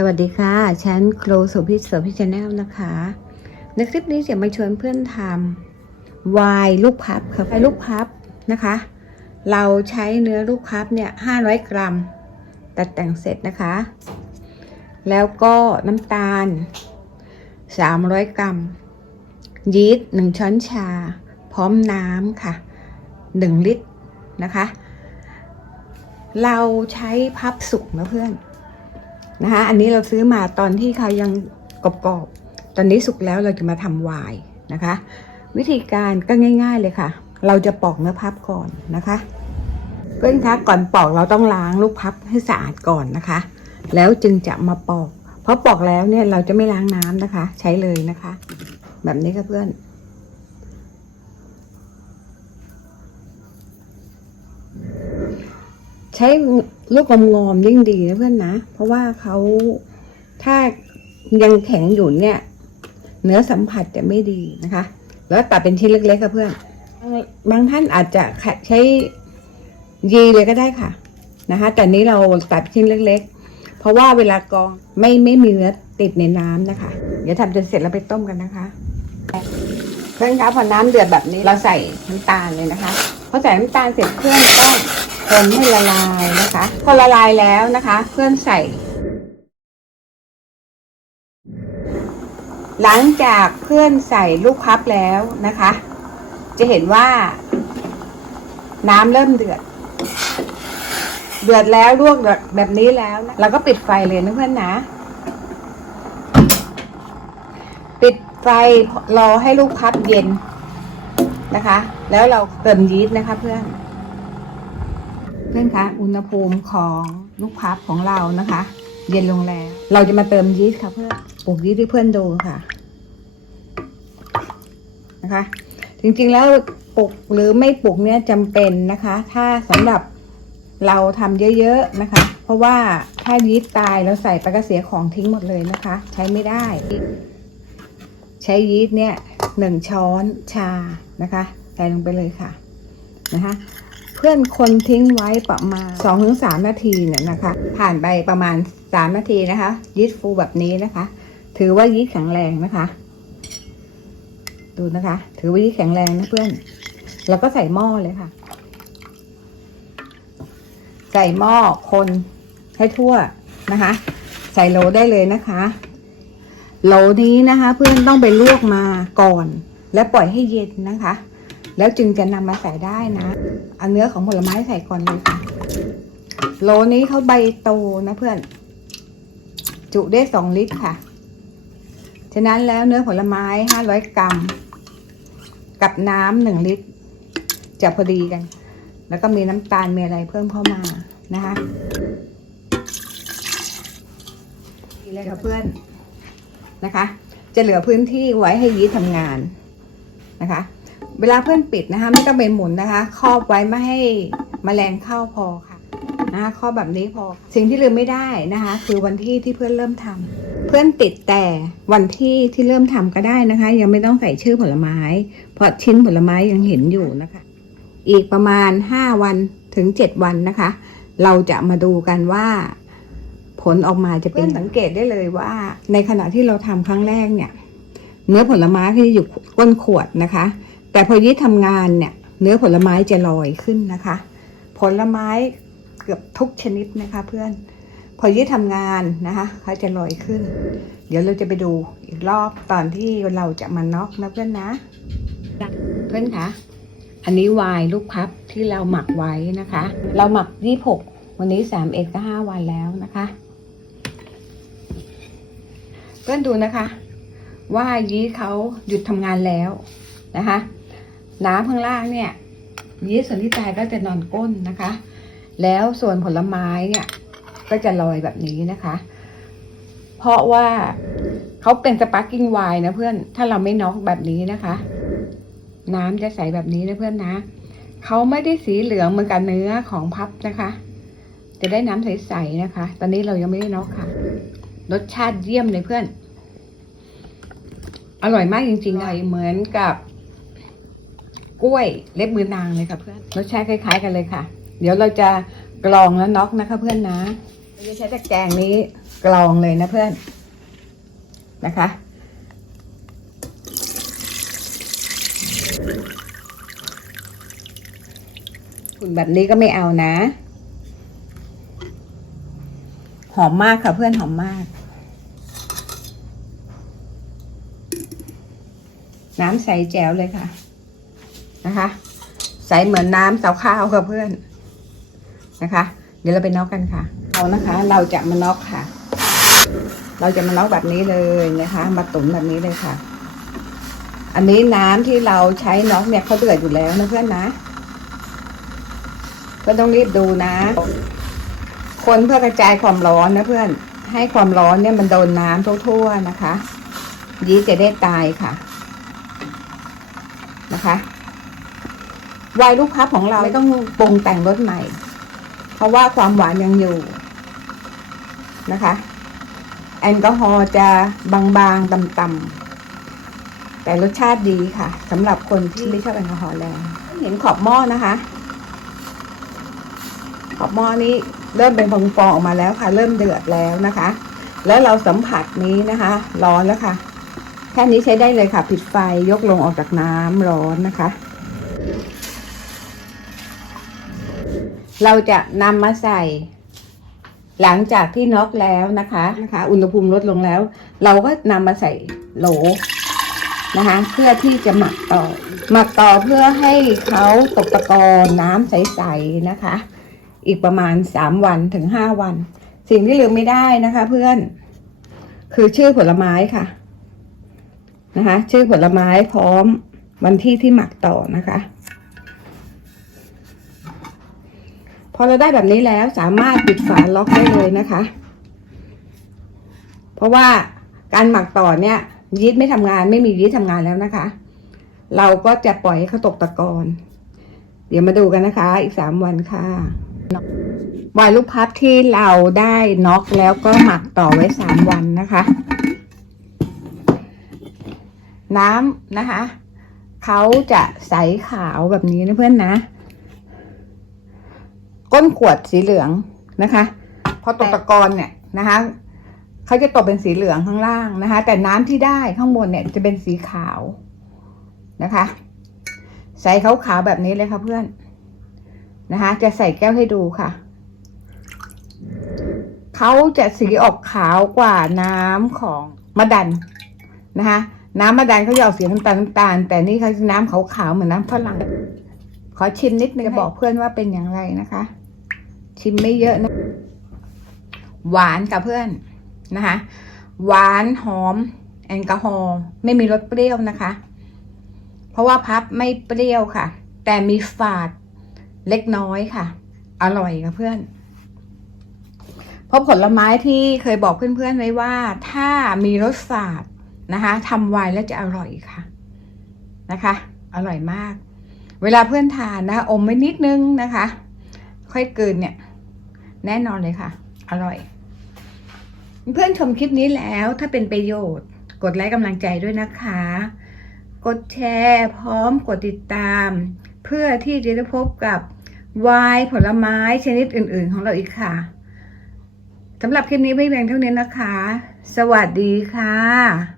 สวัสดีค่ะฉันโครโสพิษโสพิชแนลนะคะ ในคลิปนี้จะมาชวนเพื่อนทำวายลูกพับค่ะวายลูกพับนะคะ เราใช้เนื้อลูกพับเนี่ย500กรัม ตัดแต่งเสร็จนะคะ แล้วก็น้ำตาล300กรัม ยีสต์1ช้อนชา พร้อมน้ำค่ะ1ลิตรนะคะ เราใช้พับสุกนะเพื่อน นะคะอันนี้เราซื้อมาตอนที่เขายังกรอบๆ ตอนนี้สุกแล้วเราจะมาทำวายนะคะ วิธีการก็ง่าย ๆเลยค่ะ เราจะปอกเนื้อพับก่อนนะคะ เพื่อนคะก่อนปอกเราต้องล้างลูกพับให้สะอาดก่อนนะคะ แล้วจึงจะมาปอก เพราะปอกแล้วเนี่ยเราจะไม่ล้างน้ำนะคะ ใช้เลยนะคะ แบบนี้ค่ะเพื่อน ใช้ลูกงอมยิ่งดีนะเพื่อนนะ เพราะว่าเขาถ้ายังแข็งอยู่เนี่ย เนื้อสัมผัสจะไม่ดีนะคะ แล้วตัดเป็นชิ้นเล็กๆค่ะเพื่อนบางท่านอาจจะใช้ยีเลยก็ได้ค่ะนะคะ แต่นี้เราตัดชิ้นเล็ก ๆ เพราะว่าเวลากรองไม่ไม่มีเนื้อติดในน้ำนะคะ เดี๋ยวทำจนเสร็จแล้วไปต้มกันนะคะเพื่อนคะพอน้ำเดือดแบบนี้เราใส่น้ำตาลเลยนะคะพอใส่น้ำตาลเสร็จเพื่อนต้อง คนให้ละลายนะคะ พอละลายแล้วนะคะ เพื่อนใส่ หลังจากเพื่อนใส่ลูกพับแล้วนะคะ จะเห็นว่า น้ำเริ่มเดือด เดือดแล้วลวกแบบนี้แล้วนะเราก็ปิดไฟเลยนะเพื่อนนะปิดไฟรอให้ลูกพับเย็นนะคะ แล้วเราเติมยีสต์นะคะเพื่อน เพื่อนคะอุณหภูมิของลูกพับของเรานะคะ เย็นลงแล้ว เราจะมาเติมยีสต์ค่ะเพื่อนปลูกยีสต์ให้เพื่อนดูค่ะนะคะ จริงๆแล้วปลูกหรือไม่ปลูกเนี่ยจำเป็นนะคะ ถ้าสำหรับเราทำเยอะๆนะคะ เพราะว่าถ้ายีสต์ตายเราใส่ไปก็เสียของทิ้งหมดเลยนะคะ ใช้ไม่ได้ ใช้ยีสต์เนี่ยหนึ่งช้อนชานะคะ ใส่ลงไปเลยค่ะนะคะ เพื่อนคนทิ้งไว้ประมาณ 2-3ถึงนาทีเนี่ยนะคะ ผ่านไปประมาณ 3 นาทีนะคะ ยีสต์ฟูแบบนี้นะคะ ถือว่ายีสต์แข็งแรงนะคะ ดูนะคะ ถือว่ายีสต์แข็งแรงนะเพื่อน แล้วก็ใส่หม้อเลยค่ะ ใส่หม้อคนให้ทั่วนะคะ ใส่โหลได้เลยนะคะโหลนี้นะคะ เพื่อนต้องไปลวกมาก่อน และปล่อยให้เย็นนะคะ แล้วจึงจะนำมาใส่ได้นะ เอาเนื้อของผลไม้ใส่ก่อนเลยค่ะ โลนี้เขาใบโตนะเพื่อน จุได้สองลิตรค่ะ ฉะนั้นแล้วเนื้อผลไม้ห้าร้อยกรัม กับน้ำหนึ่งลิตร จะพอดีกัน แล้วก็มีน้ำตาลมีอะไรเพิ่มเข้ามานะคะนี่เลยค่ะเพื่อนนะคะ จะเหลือพื้นที่ไว้ให้ยีสต์ทำงานนะคะ เวลาเพื่อนปิดนะคะ ไม่ต้องไปหมุนนะคะ ครอบไว้ไม่ให้มแมลงเข้าพอค่ะนะคะครอบแบบนี้พอ สิ่งที่ลืมไม่ได้นะคะ คือวันที่ที่เพื่อนเริ่มทำเพื่อนติดแต่วันที่ที่เริ่มทำก็ได้นะคะ ยังไม่ต้องใส่ชื่อผลไม้ เพราะชิ้นผลไม้ยังเห็นอยู่นะคะ อีกประมาณ 5 วันถึง 7 วันนะคะ เราจะมาดูกันว่าผลออกมาจะเป็นสังเกตได้เลยว่า ในขณะที่เราทำครั้งแรกเนี่ย เนื้อผลไม้ที่อยู่ก้นขวดนะคะ แต่พอยีสต์ทำงานเนี่ย เนื้อผลไม้จะลอยขึ้นนะคะ ผลไม้เกือบทุกชนิดนะคะเพื่อน พอยีสต์ทำงานนะคะเขาจะลอยขึ้น เดี๋ยวเราจะไปดูอีกรอบตอนที่เราจะมาน็อกนะเพื่อนนะเพื่อนคะอันนี้วายลูกพับที่เราหมักไว้นะคะ เราหมักยี่หกวันนี้สามเอ็ดก็ห้าวันแล้วนะคะ เพื่อนดูนะคะ ว่ายีสต์เขาหยุดทำงานแล้วนะคะ น้ำข้างล่างเนี่ยยีสต์ส่วนที่ตายก็จะนอนก้นนะคะ แล้วส่วนผลไม้เนี่ยก็จะลอยแบบนี้นะคะ เพราะว่าเขาเป็นสปาร์กิ้งไวน์นะเพื่อนถ้าเราไม่น็อกแบบนี้นะคะ น้ำจะใสแบบนี้นะเพื่อนนะเขาไม่ได้สีเหลืองเหมือนกับเนื้อของพับนะคะ จะได้น้ำใสๆนะคะ ตอนนี้เรายังไม่ได้น็อกค่ะ รสชาติเยี่ยมเลยเพื่อน อร่อยมากจริงๆเลยเหมือนกับ กล้วยเล็บมือนางเลยค่ะเพื่อนรสชาติคล้าย ๆ กันเลยค่ะ เดี๋ยวเราจะกรองแล้วน็อกนะคะ เพื่อนนะเราจะใช้ตะแกรงนี้กรองเลยนะเพื่อนนะคะ คุณแบบนี้ก็ไม่เอานะ หอมมากค่ะเพื่อนหอมมากน้ำใสแจ๋วเลยค่ะ นะคะ ใสเหมือนน้ำเสาข้าวค่ะเพื่อนนะคะ เดี๋ยวเราไปน็อกกันค่ะ เอานะคะ เราจะมาน็อกค่ะ เราจะมาน็อกแบบนี้เลยนะคะ มาตุ๋นแบบนี้เลยค่ะ อันนี้น้ำที่เราใช้น็อกเนี่ยเขาเดือดอยู่แล้วนะเพื่อนนะก็ต้องรีบดูนะ คนเพื่อกระจายความร้อนนะเพื่อน ให้ความร้อนเนี่ยมันโดนน้ำทั่วๆนะคะยีจะได้ตายค่ะนะคะ ไวน์ลูกพับของเราไม่ต้องปรุงแต่งรสใหม่ เพราะว่าความหวานยังอยู่นะคะ แอลกอฮอล์จะบางๆต่ำๆแต่รสชาติดีค่ะสำหรับคนที่ไม่ชอบแอลกอฮอล์แรงเห็นขอบหม้อนะคะ ขอบหม้อนี้เริ่มเป็นฟองๆออกมาแล้วค่ะ เริ่มเดือดแล้วนะคะ แล้วเราสัมผัสนี้นะคะ ร้อนแล้วค่ะแค่นี้ใช้ได้เลยค่ะ ปิดไฟยกลงออกจากน้ำร้อนนะคะ เราจะนำมาใส่ หลังจากที่น็อกแล้วนะคะนะคะ อุณหภูมิลดลงแล้ว เราก็นำมาใส่โหลนะคะ เพื่อที่จะหมักต่อ หมักต่อเพื่อให้เขาตกตะกอนน้ำใสๆนะคะ อีกประมาณสามวันถึงห้าวัน สิ่งที่ลืมไม่ได้นะคะเพื่อน คือชื่อผลไม้ค่ะ นะคะ ชื่อผลไม้พร้อมวันที่ที่หมักต่อนะคะ พอเราได้แบบนี้แล้วสามารถปิดฝาล็อกได้เลยนะคะ เพราะว่าการหมักต่อเนี่ยยีสต์ไม่ทำงานไม่มียีสต์ทำงานแล้วนะคะ เราก็จะปล่อยให้เขาตกตะกอนเดี๋ยวมาดูกันนะคะ อีกสามวันค่ะวายลูกพับที่เราได้น็อกแล้วก็หมักต่อไว้สามวันนะคะ น้ำนะคะเขาจะใสขาวแบบนี้นะเพื่อนนะ ก้นขวดสีเหลืองนะคะพอตกตะกอนเนี่ยนะคะเขาจะตกเป็นสีเหลืองข้างล่างนะคะ แต่น้ำที่ได้ข้างบนเนี่ยจะเป็นสีขาวนะคะ ใส่ขาวๆแบบนี้เลยค่ะเพื่อนนะคะ จะใส่แก้วให้ดูค่ะเขาจะสีออกขาวกว่าน้ำของมะดันนะคะน้ำมะดันเขาจะออกสีน้ำตาลน้ำตาล แต่นี่เขาน้ำขาวๆเหมือนน้ำฝรั่งขอชิมนิดนึงจะบอกเพื่อนว่าเป็นอย่างไรนะคะ ชิมไม่เยอะนะ หวานกับเพื่อนนะคะ หวานหอม แอลกอฮอล์ไม่มีรสเปรี้ยวนะคะ เพราะว่าพับไม่เปรี้ยวค่ะ แต่มีฝาดเล็กน้อยค่ะ อร่อยค่ะเพื่อน เพราะผลไม้ที่เคยบอกเพื่อนๆไว้ว่า ถ้ามีรสฝาดนะคะทำไวน์แล้วจะอร่อยค่ะนะคะ อร่อยมาก เวลาเพื่อนทานนะ อมไว้นิดนึงนะคะ ค่อยเกินเนี่ย แน่นอนเลยค่ะ อร่อย เพื่อนชมคลิปนี้แล้วถ้าเป็นประโยชน์ กดไลค์กำลังใจด้วยนะคะ กดแชร์พร้อมกดติดตาม เพื่อที่จะได้พบกับวน์ผลไม้ชนิดอื่น ๆ ของเราอีกค่ะสำหรับคลิปนี้ไม่เพียงเท่านี้นะคะ สวัสดีค่ะ